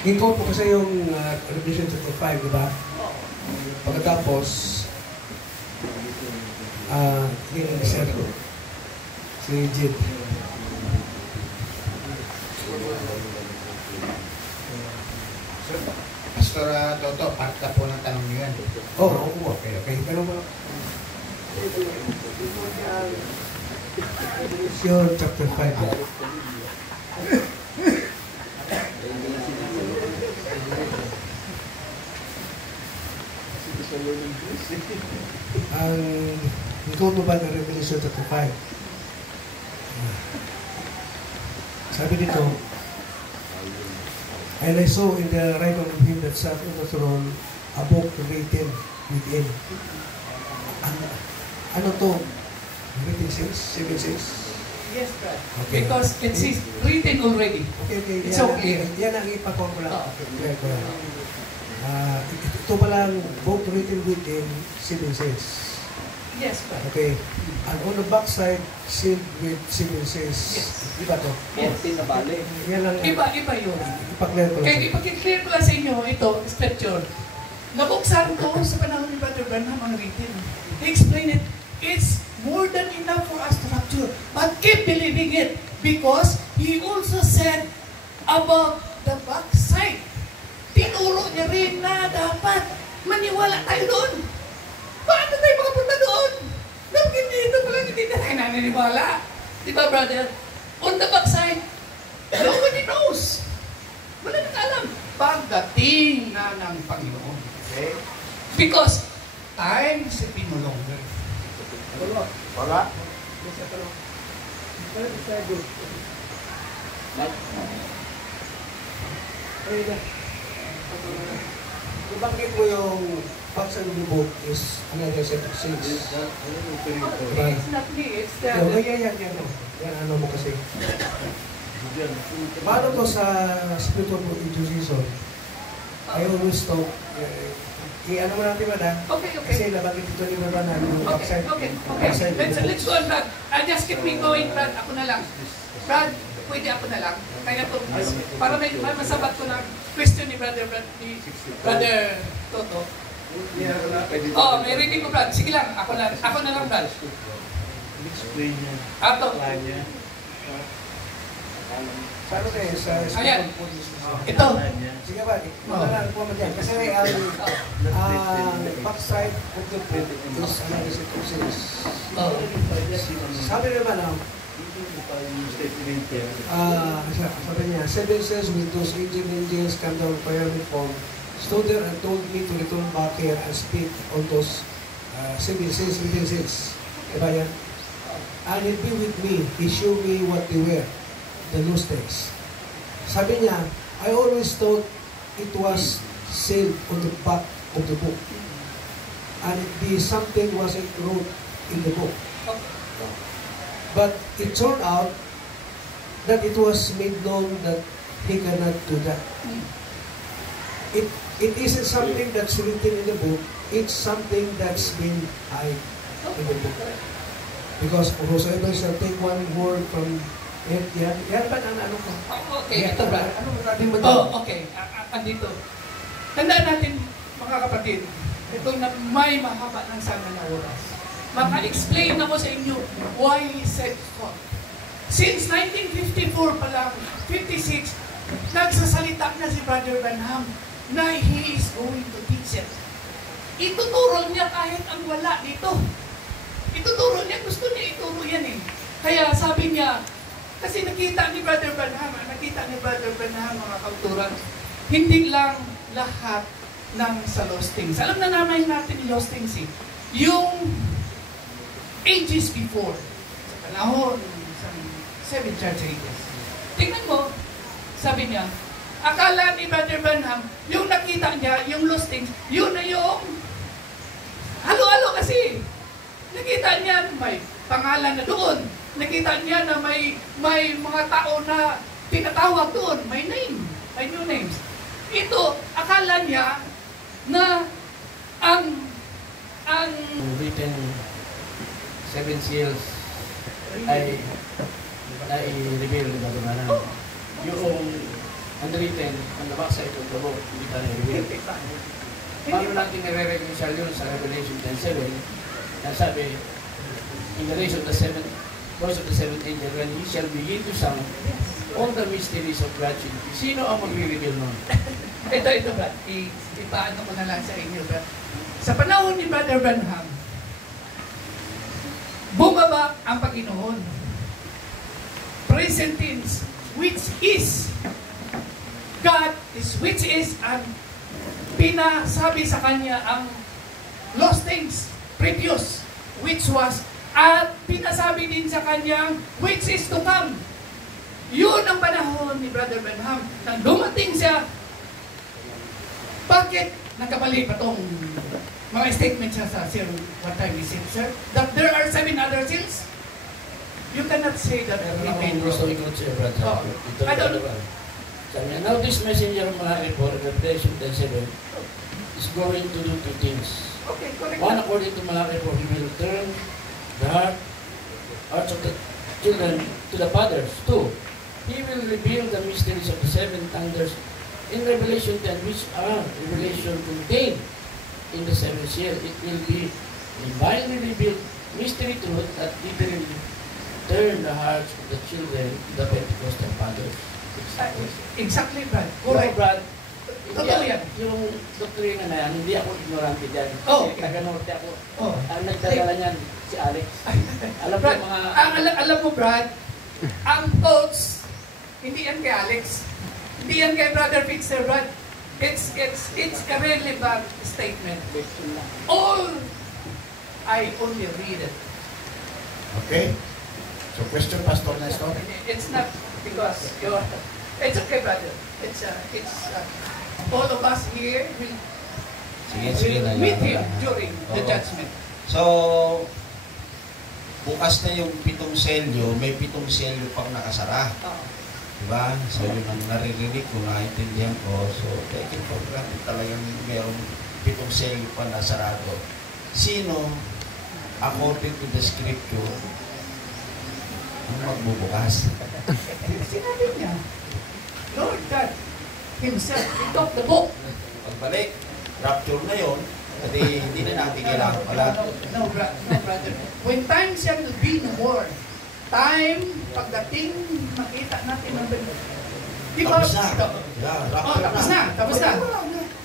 Ikaw po kasi yung Revelation chapter 5, di ba? Pagkatapos, yung sir, si Jid. Pastor Toto, part na po ng tanong niyo yan. Okay. Pero mo, Revelation chapter 5. Ang ikaw mo ba ng Revelation chapter 5? Sabi dito, and I saw in the right hand of him that sat on the throne a book written within. Ano to? Written since? 7 Yes, Brad. Okay. Because it's written already. Okay. It's okay. Yan ang ipakon ko lang. Okay, ko lang. Ito palang book written within 7 says. Yes, Brad. Okay. And on the back side, sealed with 7 says. Yes. Di ba to? Yes. Yan lang. Iba yun. Ipaklear ko lang. Kaya ipag-clear ko lang sa inyo ito, scripture. Nabuksan ko sa panahon ni Brother Branham ang written. He explained it. It's more than enough for us to rapture. But keep believing it. Because he also said about the backside. Tinuro niya rin na dapat maniwala tayo doon. Paano tayo makapunta doon? Bakit dito pala hindi na tayo naniniwala? Di ba, brother? On the backside, nobody knows. Wala nang alam. Pagdating na ng Panginoon. Okay? Because time is no longer. Wala? Ibanggit mo yung paksa ng book is another set of sins. It's not me. It's the... Yan, ano mo kasi. Paano to sa spiritual book introduction? I always talk, ano mo natin ba na? Okay. Kasi nabanggit ito ni Brad na yung backside. Okay. Let's go on, Brad. Just keep me going, Brad. Ako na lang. Brad, pwede ako na lang. Kaya to, para may masabat ko na question ni Brother Toto. May reading ko, Brad. Sige lang, ako na lang, Brad. Explain niya. Ato. Sa ano kayo? Sa Ayan. spiritual book. Ito. Sige ba? Magalaan po mo dyan. Kasi ang backside of the book is another set of sins. Sabi naman sabi niya, 7 says with those angels come down fiery form, stood there and told me to return back here and speak on those 7 says within 6. Diba yan? And he'd be with me, he showed me what they were, the loose things. Sabi niya, I always thought it was sealed on the back of the book. And it be something wasn't wrote in the book. But it turned out that it was made known that he cannot do that. It isn't something that's written in the book, it's something that's been hid in the book. Because whosoever shall take one word from it, yan ba ang ano ko? Okay, ito, Brad. Ano mo natin ba? Okay. Andito. Tandaan natin, mga kapatid, ito na may mahaba ng sana na oras. Maka-explain ako sa inyo why he said so. Since 1954 pa lang, 56, nagsasalita na si Brother Branham na he is going to teach it. Ituturo niya kahit ang wala dito. Ituturo niya, gusto niya ituro yan eh. Kaya sabi niya, kasi nakita ni Brother Branham mga kauturan, hindi lang lahat ng sa lost things. Alam na naman natin yung lost things eh. Yung ages before, sa panahon, sa 7 church ages. Tingnan mo, sabi niya, akala ni Brother Branham, yung nakita niya, yung lost things, yun na yung halo-halo kasi. Nakita niya, may pangalan na doon. Nakita niya na may mga tao na tinatawag doon. May name. May new names. Ito, akala niya na ang written 7 seals ay reveal ni Brother Branham. Yung unwritten on the backside of the book, hindi pa na-reveal. Paano natin nire-reconcile yun sa Revelation 10:7? Na sabi, in the voice of the seventh angel, when he shall begin to sound all the mysteries of God's Trinity. Sino ang magre-reveal nun? Ito, Brad. Ipaano ko na lang sa inyo, Brad. Sa panahon ni Brother Branham, bumaba ang Panginoon. Present tense, which is. God is which is, and pinasabi sa kanya ang lost things, previous, which was, at pinasabi din sa kanya which is to come. Yun ang panahon ni Brother Branham. Nang dumating siya, bakit nagkamali pa tong mga statement siya sa Sir, what time is it, sir? That there are 7 other seals? You cannot say that. Meron akong gusto ikot siya, brother. Oh, Ito I don't na sabi niya, now this messenger of Malachi for Revelation 10:7 is going to do 2 things. Okay, correct. One, according to Malachi, for he will turn the hearts of the children to the fathers. 2, he will reveal the mysteries of the 7 thunders in Revelation 10, which are revelation contained in the 7th seal. It will be divinely revealed mystery truth that literally turn the hearts of the children to the Pentecostal fathers. Exactly, Brad. Correct, Correct. Brad. Totoo yan. Yung doktrina na yan, hindi ako ignorante dyan. Oh. Kasi taga-norte ako. Oh. Ang nagdadala niyan, si Alex. Alam mo Brad, mga... alam mo, Brad, ang thoughts, hindi yan kay Alex. Hindi yan kay Brother Fitzer, Brad. It's a relevant statement. All I only read it. Okay? So question, Pastor Nestor? It's not because you're... It's okay, brother. It's all of us here will Sige na meet yun. him during the Oo. judgment. So, bukas na yung 7 selyo, may 7 selyo pang nakasara. Oh. Diba? So, yun ang naririnig ko, naintindihan ko. So, take it for granted talagang mayroong 7 selyo pa na sarado. Sino, according to the scripture, ang magbubukas? Sinabi niya, Lord God Himself, He took the book. Pagbalik, rapture na yun, kasi hindi na natin kailangan pala. No, brother. When time shall be no more, time, pagdating, makita natin ang di ba? Tapos na. Yeah, rapture Tapos na.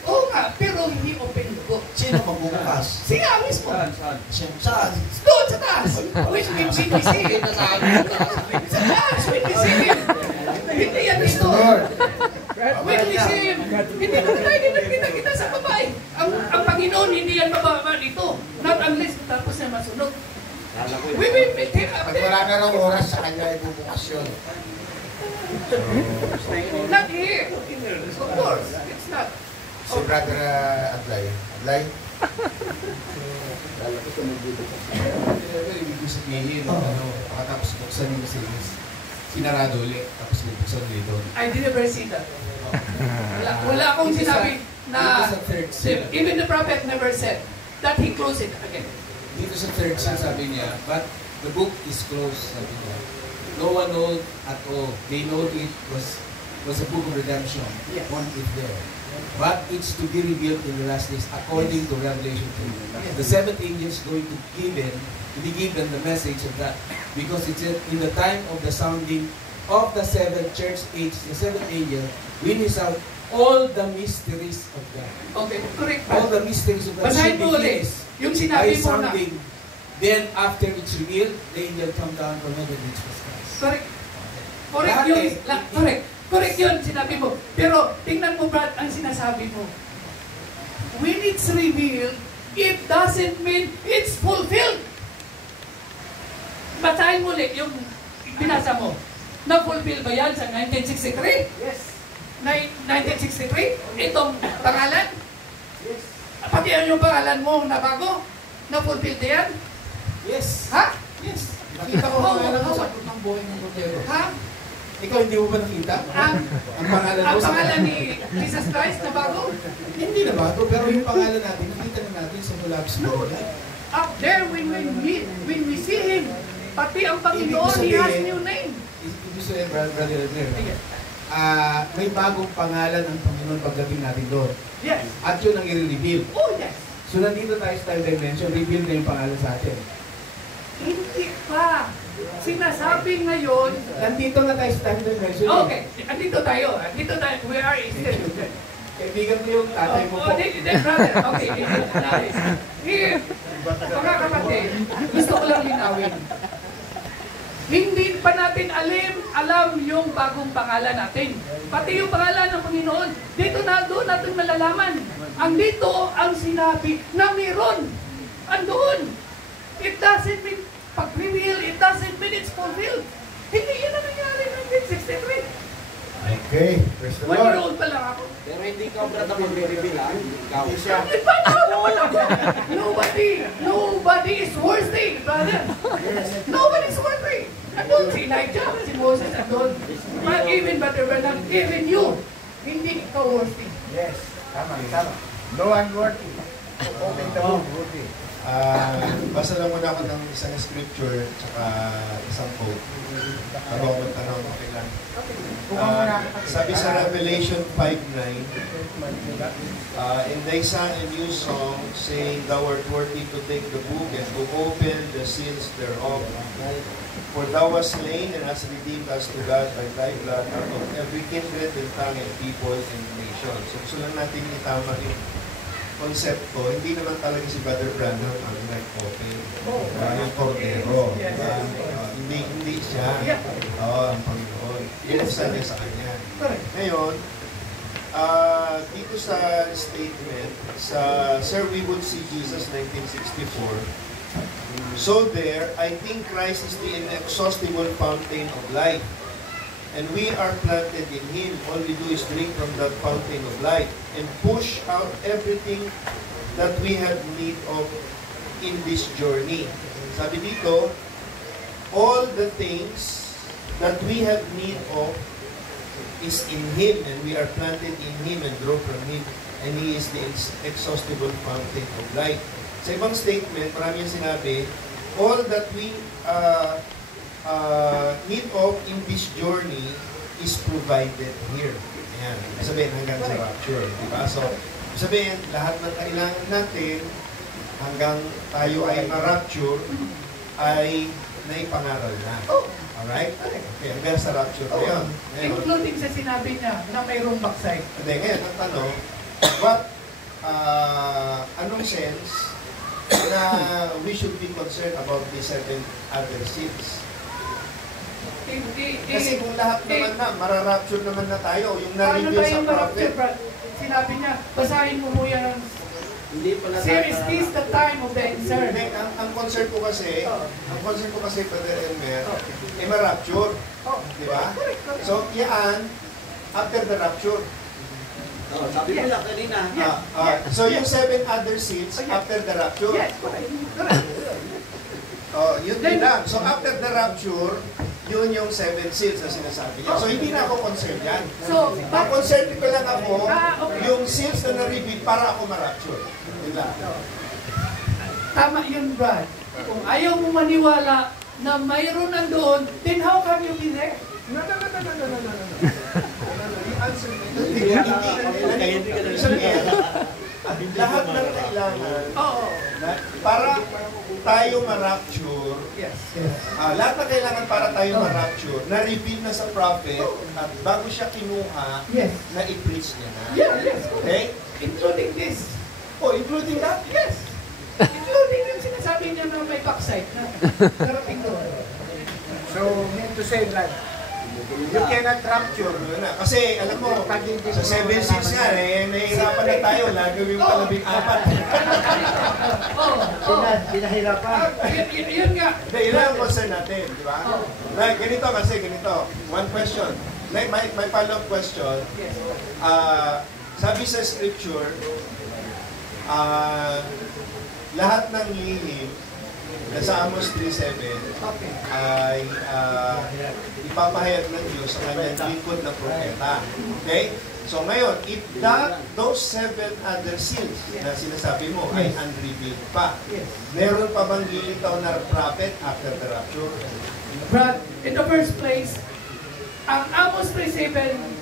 Oo nga, pero He opened the book. Sino magbubukas? Siya mismo. Saan? Doon sa taas. When we see Him. Sa taas, when we see Him. Hindi yan dito. When we see Him. Hindi mo tayo dinagkita sa babae. Ang Panginoon, hindi yan bababa dito. Not unless tapos na masunog. We will meet Him up Pag there. wala na ng oras sa kanya, ibubukas yun. Not here. Of course, it's not. Si Brother Adlay. Adlay? Ibig sabihin, pagkatapos buksan yung series, sinarado ulit, tapos buksan ulit doon. I never see that. Wala akong sinabi na Dito sa third seal. even the prophet never said that he closed it again. Dito sa third seal, sabi niya, but the book is closed, sabi niya. No one knows at all. They know it was a book of redemption. Yes. One is there. But it's to be revealed in the last days according to Revelation 3. Yes. The 7th angel is going to be given the message of that, because it's in the time of the sounding of the 7th church age, the 7th angel release out all the mysteries of God. Okay, correct. All the mysteries of God. Basahin mo ulit. Yung sinabi mo na. sounding. Then after it's revealed, the angel come down from heaven, which was Christ. Correct. Correct yun. Correct. Correct yun, sinabi mo. Pero, tingnan mo, Brad, ang sinasabi mo. When it's revealed, it doesn't mean it's fulfilled. Basahin mo ulit yung binasa mo. Na-fulfill ba yan sa 1963? Yes. 1963? Itong pangalan? Yes. Pati yung pangalan mo na bago? Na-fulfill na yan? Yes. Ha? Yes. Nakita ko ang pangalan mo sa ng buhay ng Cordero. Ha? Ikaw hindi mo ba nakita? Ang pangalan mo Ang sa pangalan ni Jesus Christ na bago? Hindi na bago, pero yung pangalan natin, nakita na natin sa Mulabs mo. Up there when we see Him, pati ang Panginoon, He has new name. Ibig sabihin, Brother Adler, may bagong pangalan ng Panginoon pagdating natin doon. Yes. At yun ang i-reveal. Oh, yes. So nandito tayo sa time dimension, reveal na yung pangalan sa atin. Hindi pa. Sinasabi ngayon, Nandito na tayo sa time dimension. okay, andito tayo. Andito tayo. We are still. Kaibigan ko yung tatay mo po. Brother. Okay, nice. Here, mga kapatid, gusto ko lang linawin. Hindi pa natin alam yung bagong pangalan natin. Pati yung pangalan ng Panginoon. Doon natin malalaman. Andito ang sinabi na meron. Andoon. It doesn't mean pag-reveal, it doesn't mean it's fulfilled. Hindi yan ang nangyari ng 1963. Okay, praise the 1 year Lord. old pa lang ako. Pero hindi ka brad na magre-reveal, ha? Ikaw. Hindi siya. Paano naman ako? Nobody is worthy, brother. Nobody is worthy. Andun si Elijah, si Moses, andun. Even Brother Bernard, even you, hindi ikaw worthy. Yes, tama. No one worthy. Open the book, worthy. Basa lang muna ako ng isang scripture tsaka isang quote. Bago ako magtanong, okay lang. Sabi sa Revelation 5:9, and they sang a new song, saying, Thou art worthy to take the book and to open the seals thereof. For thou wast slain and hast redeemed us to God by thy blood out of every kindred and tongue and people and nation. So gusto lang natin itama yung konsepto. Hindi naman talaga si Brother Branham ang nag-open. Yung Cordero. Diba? Hindi siya. Ang Panginoon. Inuusan niya sa kanya. Ngayon, dito sa statement, sa Sir We Would See Jesus 1964, so there, I think Christ is the inexhaustible fountain of life. And we are planted in Him. All we do is drink from that fountain of life and push out everything that we have need of in this journey. Sabi dito, all the things that we have need of is in Him, and we are planted in Him and grow from Him, and He is the inexhaustible fountain of life. Sa ibang statement, marami yung sinabi, all that we need of in this journey is provided here. Ayan. Sabihin hanggang sa rapture. Diba? So, sabihin, lahat ng kailangan natin hanggang tayo ay ma-rapture ay naipangaral na. Alright? Okay, hanggang sa rapture na yun. Including sa sinabi niya na mayroong backside. Hindi, ngayon, ang tanong, anong sense na we should be concerned about the 7 other seals? Kasi kung lahat naman na, mararapture naman na tayo, yung paano na-reveal ba sa yung prophet. Sinabi niya, basahin mo yan. Hindi pala Series is the time of the answer. Hindi, ang concern ko kasi, Brother Elmer, ay ma-rapture. Di ba? So, yan, after the rapture. sabi mo lang kanina. So, yung 7 other seals, after the rapture. Yes, correct. Yun din lang. So, after the rapture, yun yung 7 seals na sinasabi niya. So, hindi na ako concerned yan. So, Ang concern ko lang ako, okay. yung seals na na-reveal para ako ma-rapture. Yun lang. Tama yun, Brad. Kung ayaw mo maniwala na mayroon nandoon, then how can you be there? No. The answer Lahat ng kailangan para tayo ma-rapture, lahat ng kailangan para tayo ma-rapture, na-reveal na sa prophet at bago siya kinuha, na i-preach niya na. Yes. Okay? Including this. Including that? Yes. Including yung sinasabi niya na may backside na narating doon. So, mean to say that you cannot rapture. Kasi, alam mo, sa 7-6 nga, nahihirapan na tayo. Lagawin pa 14. Pinahirapan. Yun nga. Hindi, yun lang ang concern natin, di ba? Like, ganito. One question. Like, my follow-up question. Sabi sa scripture, lahat ng lihim na sa Amos 3:7 ay ipapahayag ng Diyos sa kanyang lingkod na propeta. Okay? So ngayon, if those 7 other seals na sinasabi mo ay unrevealed pa, meron pa bang lilitaw na prophet after the rapture? But in the first place, Ang Amos 3:7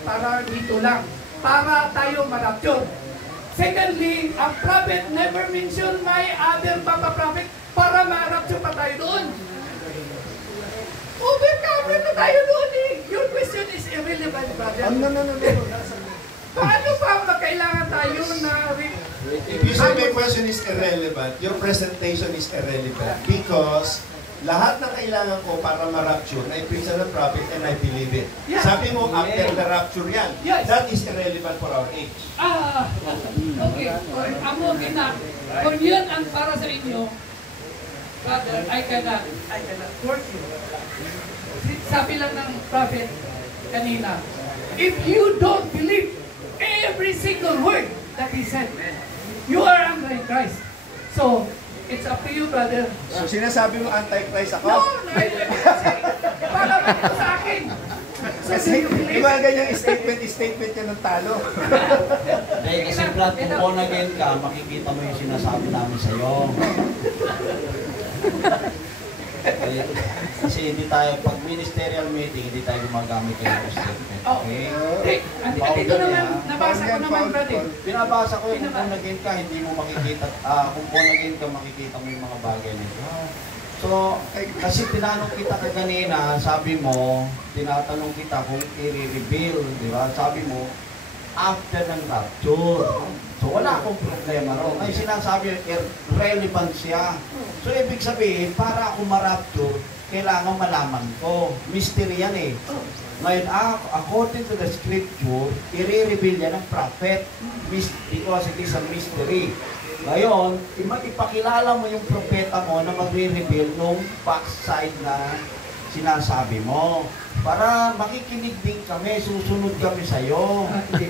para dito lang. Para tayo ma-rapture. Secondly, ang prophet never mention my other papa prophet para ma-rapture pa tayo doon. Overcover na tayo doon eh. Your question is irrelevant, brother. No. Paano pa magkailangan tayo na... If you say my question is irrelevant, your presentation is irrelevant because lahat ng kailangan ko para ma-rapture, I preach ng prophet and I believe it. Yeah. Sabi mo, after the rapture yan. Yes. That is irrelevant for our age. Okay. Amo na. Kung yun ang para sa inyo, brother, I cannot work you. Sabi lang ng prophet kanina, if you don't believe every single word that he said, you are Antichrist. So, it's up to you, brother. So sinasabi mo anti-Christ ako? No, para ito sa akin. So, Kasi di ba ganyang statement yan ng talo? Kasi Brad, kung born again ka, makikita mo yung sinasabi namin sa'yo. Kasi hindi tayo, pag ministerial meeting, hindi tayo gumagamit ng statement. Okay? Ito naman, nabasa ko naman, brother. Binabasa ko yung kung born again ka, hindi mo makikita, kung born again ka, makikita mo yung mga bagay nito. So, kasi tinanong kita kanina, sabi mo, tinatanong kita kung i-reveal, di ba? Sabi mo, after ng rapture. So, wala akong problema ron. Ay, sinasabi, relevant siya. So, ibig sabihin, para ako ma-rapture, kailangan malaman ko. Mystery yan eh. Ngayon, according to the scripture, i-reveal yan ng prophet because it is a mystery. Ngayon, ipakilala mo yung propeta mo na magre-reveal nung backside na sinasabi mo. Para makikinig din kami, susunod kami sa'yo. Kasi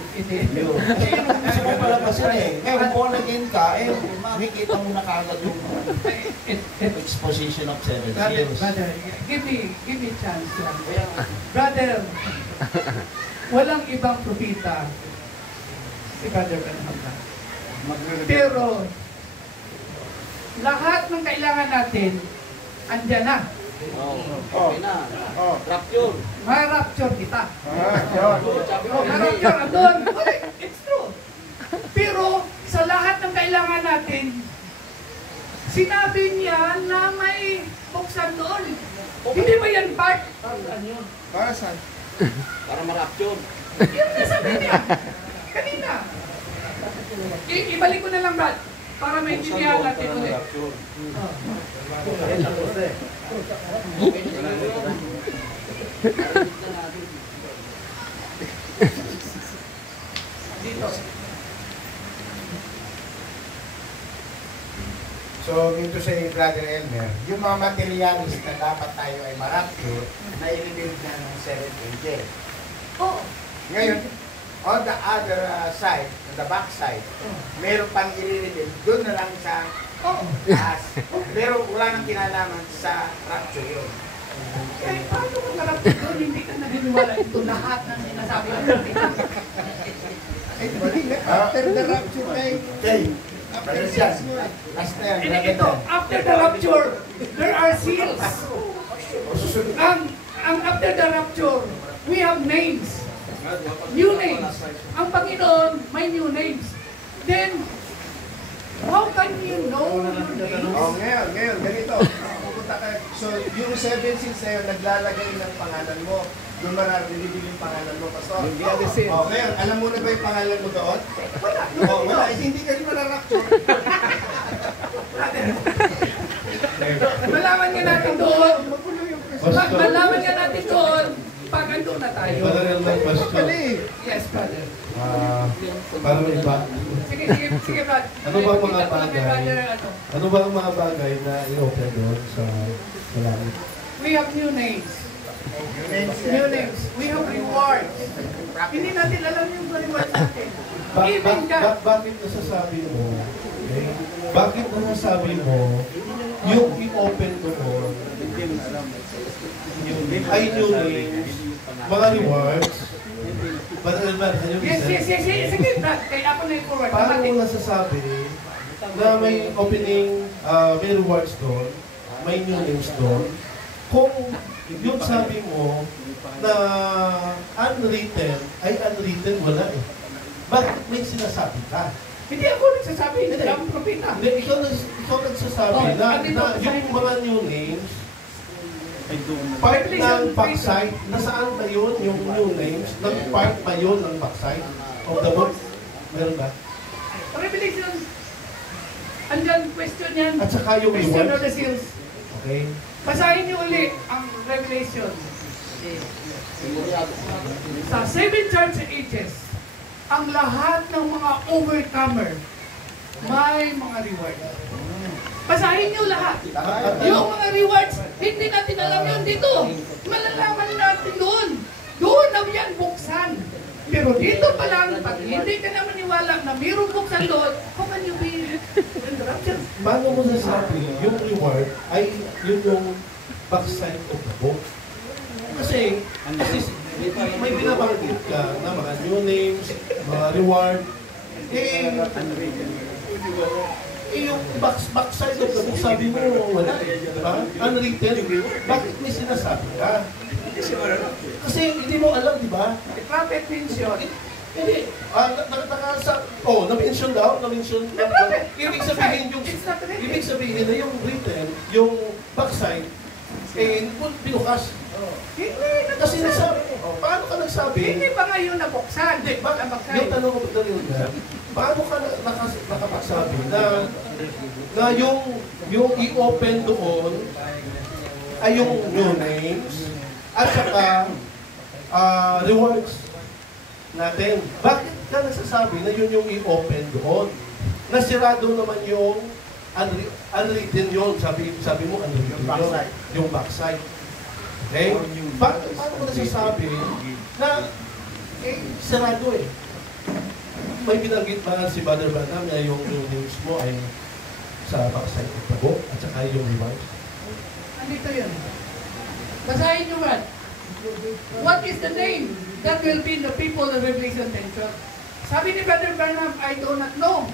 yun, gusto mo pala kasi eh. Ngayon, born again ka, makikita mo na kagad yung exposition of 7 seals. Brother, give me a chance. Brother, walang ibang propeta si Brother Branham. Pero, lahat ng kailangan natin, andyan na. Okay na. Rapture. Ma-rapture kita. Yun. Ma-rapture andun. Okay, it's true. Pero, sa lahat ng kailangan natin, sinabi niya na may buksan doon. Hindi ba yan part? Para saan? Para ma-rapture. Yun na sabi niya. Kanina. Ibalik ko na lang, Brad. Para maintindihan natin ulit. Dito. So, dito sa Brother Elmer, yung mga materialis na dapat tayo ay ma-rapture, na i-reveal na ng 7th angel. Oh. Ngayon, on the other side, on the back side, meron pang i-reveal doon na lang sa taas. Pero wala nang kinalaman sa rapture yun. Eh, paano kung na-rapture doon? Hindi ka naniniwala ito lahat ng sinasabi ng After the rapture tayo. Okay. After yan. Last na yan. Ito, after the rapture, there are seals. Ang after the rapture, we have names. New names. Ang Panginoon, may new names. Then, how can you know your names? Oh, ngayon, ganito. Pupunta ka. So, yung 7 seals na yun, naglalagay ng pangalan mo. Doon mararilibil yung pangalan mo, Pastor. Oh, ngayon, alam mo na ba yung pangalan mo doon? Wala. Oh, wala. Hindi ka rin mararapture. Malaman nga natin doon. Malaman nga natin doon pag andun na tayo. Parang may question. Yes, brother. Parang iba. Sige, brother. Ano ba mga Kita ko lang kay bagay? brother, Ano ba ang mga bagay na i-open doon sa langit? We have new names. New names. We have rewards. Hindi natin alam yung rewards natin. Even God. Bakit nasasabi mo? Okay? Bakit nasasabi mo yung i-open doon ay new names, mga rewards? Yes. Sige, Brad. Kaya ako na yung forward. Paano mo nasasabi na may opening, may rewards doon, may new names doon, kung yung sabi mo na unwritten, ay unwritten, wala eh. Bakit may sinasabi ka? Hindi ako nagsasabi, hindi ang propeta. Hindi, ikaw nagsasabi na yung mga new names, part ng backside, nasaan ba yun yung new names? Nag-part ba yun ng backside of the book? Meron ba? Revelation, andyan question yan. At saka yung Question rewards. of the seals. Okay. Basahin niyo uli ang Revelation. Sa 7 church ages, ang lahat ng mga overcomer may mga rewards. Basahin niyo lahat. Yung mga rewards, hindi natin alam yun dito. Malalaman natin doon. Doon na yan buksan. Pero dito pa lang, pag hindi ka na maniwala na mayroong buksan doon, how can you be interrupted? Paano mo nasabi yung reward ay yun yung backside of the book? Kasi may binabanggit ka na mga new names, mga reward, yung backside of the book, sabi mo, wala eh, diba? Unwritten, bakit may sinasabi ka? Kasi hindi mo alam, di ba? Prophet mention. Hindi. Na-mention daw, na-mention. Ibig sabihin na yung written, yung backside, binukas. Kasi nasabi, paano ka nagsabi? Hindi ba ngayon nabuksan? Hindi, yung tanong ko dali na, paano ka nakapagsabi na yung i-open doon ay yung new names at saka rewards natin. Bakit ka nagsasabi na yun yung i-open doon? Nasirado naman yung unwritten yun. Sabi mo, unwritten yun. Yung backside. Okay? Paano mo nasasabi na sarado eh? May binanggit ba si Brother Branham na yung names mo ay sa backside of the book at saka yung rewards? Andito yun. Basahin nyo man. What is the name that will be in the people of Revelation 10 church? Sabi ni Brother Branham, I do not know.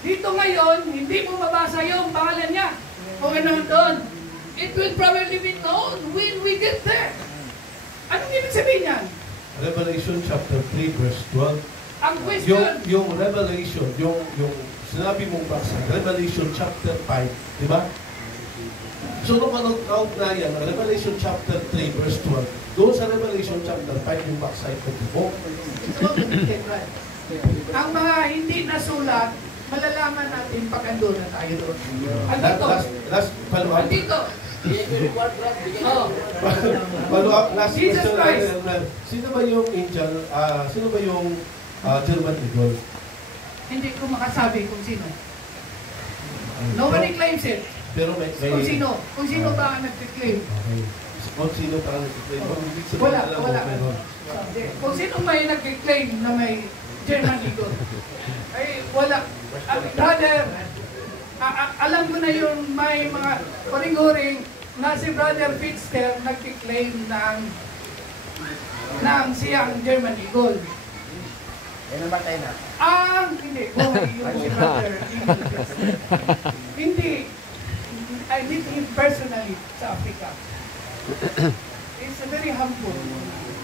Dito ngayon, hindi mo mabasa yung pangalan niya. Kung ano doon. It will probably be known when we get there. Anong ibig sabihin yan? Revelation chapter 3 verse 12. Ang question. Yung Revelation, yung sinabi mong basa, Revelation chapter 5, di ba? So, nung out na yan, Revelation chapter 3 verse 12, doon sa Revelation chapter 5, yung backside of the book. Ang mga hindi nasulat, malalaman natin pag andun na tayo doon. Andito. Last follow-up. Andito. Follow-up, last Jesus question. Christ. Sino ba yung angel, sino ba yung German Eagle? Hindi ko makasabi kung sino. Nobody claims it. Pero may Kung sino ba ang nag-claim? Okay. Kung sino parang nag-claim? Wala. Kung sino may nag-claim na may German Eagle, ay wala. Brother, alam ko na yung may mga kuring-kuring na si Brother Fitzgerald nag-claim ng siyang German Eagle. Yan ang batay na. Hindi, buhay yung si Brother Eagle. Hindi. I meet him personally sa Africa. He's very humble.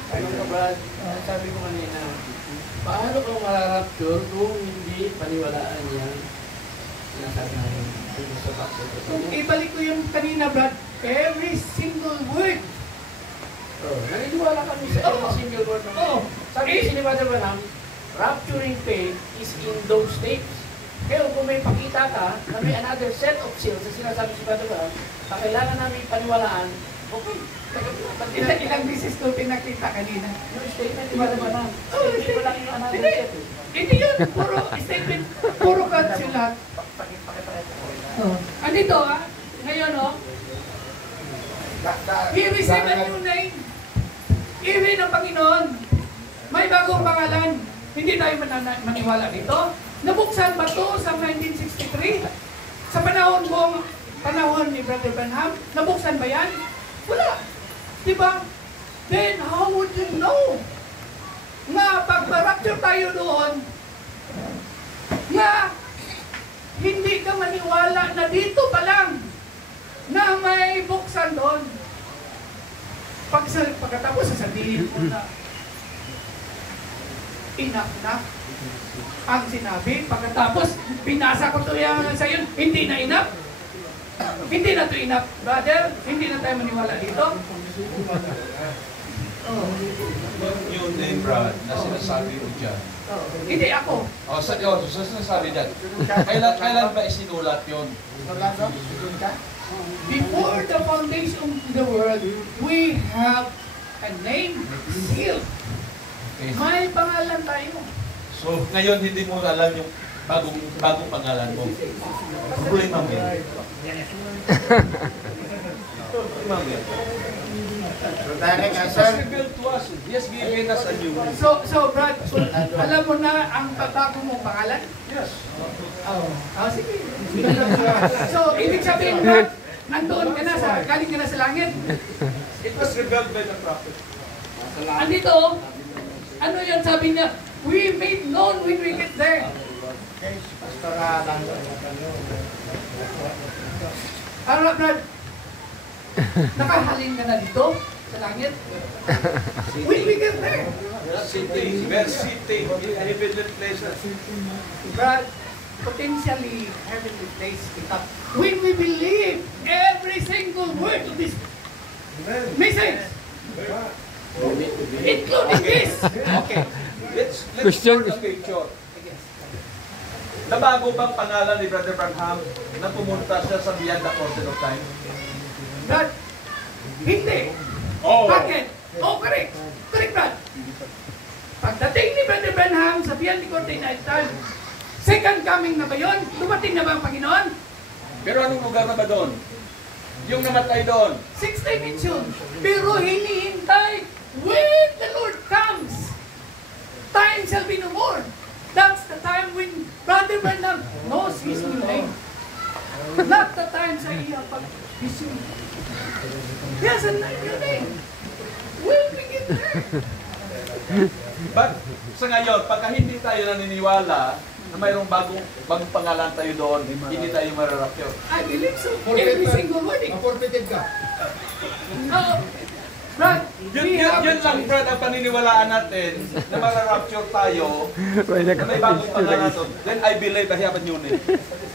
Ano ka Brad, sabi ko kanina, paano kung mararapture kung hindi paniwalaan yan? Sinasabi namin sa bakit. Kung ibalik ko yung kanina, Brad, every single word. Naniniwala kami sa every single word. Sabi ni Brother Branham, rapturing faith is in those states. Kaya kung may pakita ka na may another set of seals na sinasabi si Brother Branham, kailangan namin paniwalaan, okay. Ilang bisis ko pinakita kanina. Yung statement ni Brother Branham, statement mo lang yung another set. Hindi yun, puro statement, puro cut sila. Andito ngayon He received a new name. Even ng Panginoon, may bagong pangalan. Hindi tayo maniwala dito. Nabuksan ba ito sa 1963? Sa panahon ni Brother Branham, nabuksan ba yan? Wala. Diba? Then how would you know na pag ma-rapture tayo doon, na hindi ka maniwala na dito pa lang na may buksan doon? Pagkatapos sasabihin mo na enough na ang sinabi. Pagkatapos, binasa ko ito yan sa iyo, hindi na enough. Hindi na ito enough, brother. Hindi na tayo maniwala dito. Yung name, Brad, na sinasabi mo dyan. Hindi ako. Sinasabi dyan. Kailan ba isinulat yun? Before the foundation of the world, we have a name sealed. Okay. May pangalan tayo. So, ngayon hindi mo alam yung bagong pangalan mo. Problema mo yan. Problema mo yan. Direct Just answer. reveal to us. Yes, given us a new name. So Brad, alam mo na ang bago mong pangalan? Yes. Sige. So, ibig sabihin, Brad, nandoon ka na galing ka na sa langit. It was revealed by the prophet. Andito, ano yan sabi niya? We made known when we get there. Okay, Pastor Lando. Ano, Brad? Nakahalin ka na dito sa langit? When we get there. Where sitting in heavenly places. Brad, potentially heavenly place kita. When we believe every single word of this message, including this. Okay. Let's put a picture. Nabago bang pangalan ni Brother Branham na pumunta siya sa Beyond the Fountain of Time? Brad, hindi. Oh. Bakit? Correct. Correct, Brad. Pagdating ni Brother Branham sa Beyond the Fountain of Time, second coming na ba yun? Dumating na ba ang Panginoon? Pero anong lugar na ba doon? Yung namatay doon. 6 dimension. Pero hinihintay when the Lord comes. Time shall be no more. That's the time when Brother Branham knows his new name. Not the time sa iya pag-vision. He has a new name. When we get there. But sa ngayon, pagka hindi tayo naniniwala na mayroong bagong pangalan tayo doon, hindi tayo mararapyo. I believe so. Every single word. Forfeited ka. Brad, Yun lang, Brad, ang paniniwalaan natin na mararapture tayo na may bagong pangalan doon. Then I believe I have a new name.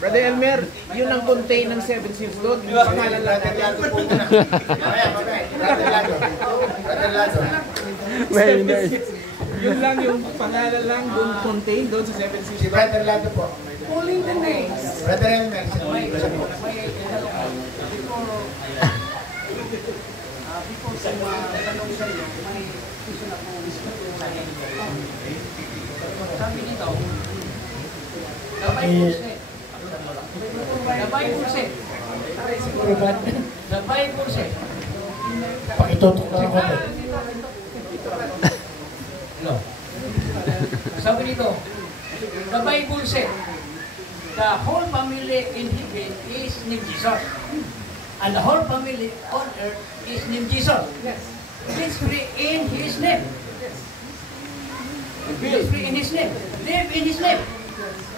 Brother Elmer, yun ang contain ng 7 seals doon. Yung pangalan lang natin. Brother Lando. Brother Lando. Yun lang yung pangalan lang doon contain doon sa 7 seals. Si Brother Lando po. calling the names. Brother Elmer. Before sa tanong sa iyo, may susunod ako sa inyo. Sabi dito, the Bible said, the Bible said, Pakitutok na ako. No. Sabi dito, the Bible said, the whole family in heaven is named Jesus. And the whole family on earth is named Jesus. Yes. Let's pray in His name. Yes. Let's pray in His name. Live in His name.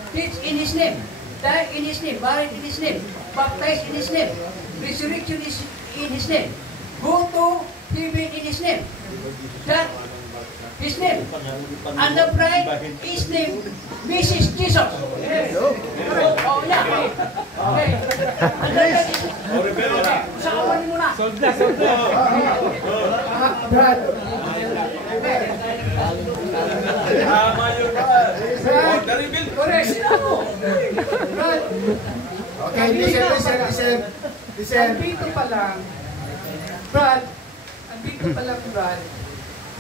Teach in His name. Die in His name. Buried in His name. Baptized in His name. Resurrection is in His name. Go to heaven in His name. That His name. And the bride is named Mrs. Jesus. Yes. Oh, yeah. Okay. And the bride is sa awan mo na. Brad. Tama yun, Brad. Na-reveal. Correct. Brad. Okay, listen. Andito pa lang, Brad,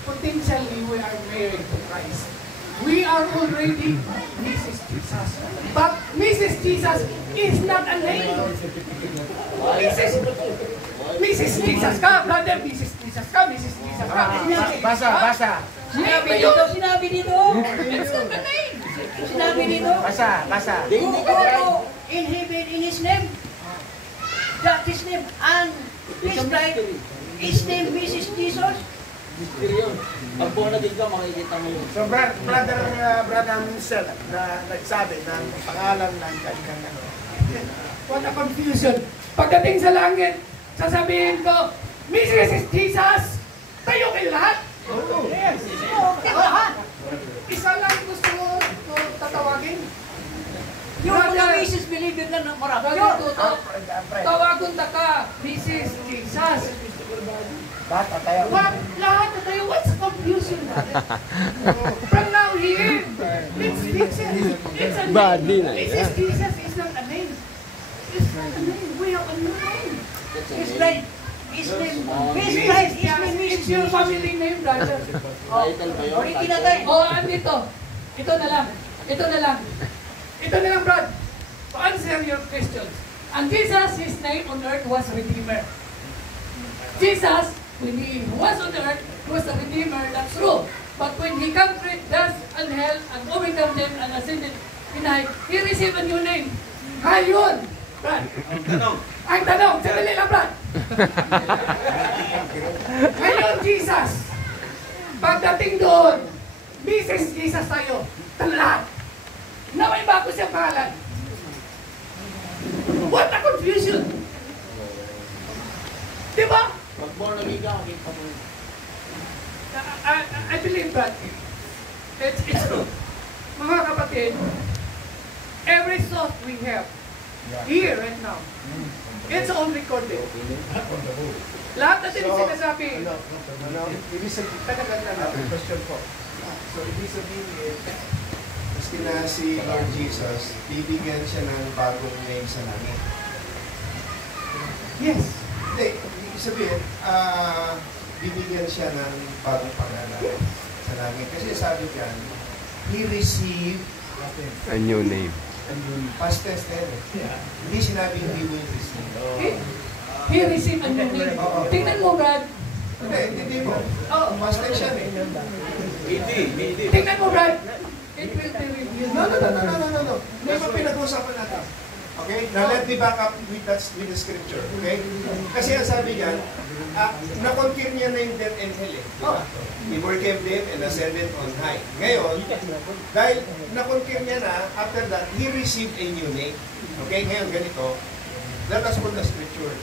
potentially we are married to Christ. We are already Mrs. Jesus. But Mrs. Jesus is not a name. Mrs. Jesus ka, brother. Mrs. Jesus ka, Mrs. Jesus ka. Basa. Sinabi dito. It's not a name. Sinabi dito. Basa. Go in heaven in His name. That His name and His bride is named Mrs. Jesus. Pag po naging ka, makikita mo yun. So, brother himself na nagsabi ng pangalan ng kanyang ano. What a confusion. Pagdating sa langit, sasabihin ko, Mrs. Jesus, Tayo kayo lahat. Yes. Isa lang gusto ko tatawagin. Yung mga Mrs. Believe na marami. Tawagon ta ka, Mrs. Jesus. Bata tayo. What? Lahat na tayo. What's the confusion? From now here, let's fix it. It's a name. Mrs. Jesus is not a name. It's not a name. We have a new name. His name. His name. His name. It's your family name, brother. Ulit kinatay. Oh, andito. Ito na lang. Ito na lang. Ito na lang, Brad. To answer your questions. And Jesus, His name on earth was Redeemer. Jesus, when He was on earth, was a Redeemer, that's true. But when He conquered death and hell and overcome them and ascended in high, He received a new name. Ngayon, Brad. Ang tanong, sandali lang, Brad. Ngayon, Jesus. Pagdating doon, Mrs. Jesus tayo. Lahat. Na may bago siyang pangalan. What a confusion! Diba? Pag born again ka, kita mo. I believe that it's true. Mga kapatid, every thought we have here right now, it's all recorded. Lahat natin sinasabi. Ibig sabihin, tagaganda natin, question po. So, ibig sabihin, maski na si Lord Jesus, bibigyan siya ng bagong name sa langit. Yes. Hindi, ibig sabihin, bibigyan siya ng bagong pangalan sa langit. Kasi sabi diyan, He received A new name. past tense na yun. Hindi sinabi He will receive. He received a new name. Tingnan mo, Brad. Hindi mo. Past tense yan eh. Hindi. Tingnan mo, Brad. It will be revealed. No. May mga pinag-uusapan natin. Okay? Now let me back up with the scripture. Okay? Kasi ang sabi niyan, na-confirm niya na yung death and hell eh. Diba? He overcame death and ascended on high. Ngayon, dahil na-confirm niya na, after that, He received a new name. Okay? Ngayon, ganito. Let us put the scripture.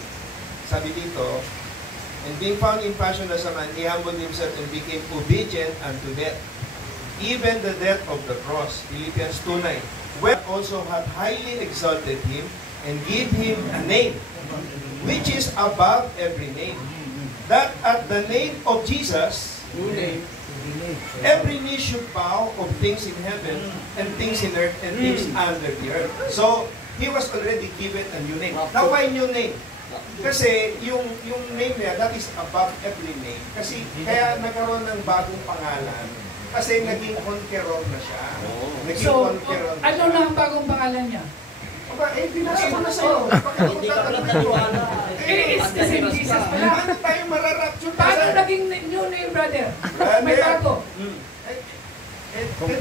Sabi dito, and being found in passion as a man, He humbled Himself and became obedient unto death, even the death of the cross. Philippians 2:9. Where also hath highly exalted Him and give Him a name which is above every name, that at the name of Jesus, every knee should bow of things in heaven and things in earth and things under the earth. So He was already given a new name. Now why new name? Kasi yung name niya, that is above every name. Kasi kaya nagkaroon ng bagong pangalan. Kasi naging conqueror na siya. Naging So, conqueror na ano siya. na ang bagong pangalan niya? Binasa ko na sa'yo. Hindi ka pala naniwala. It's the same Jesus pala. Paano tayo mararapture? Paano naging new name, brother? May bago.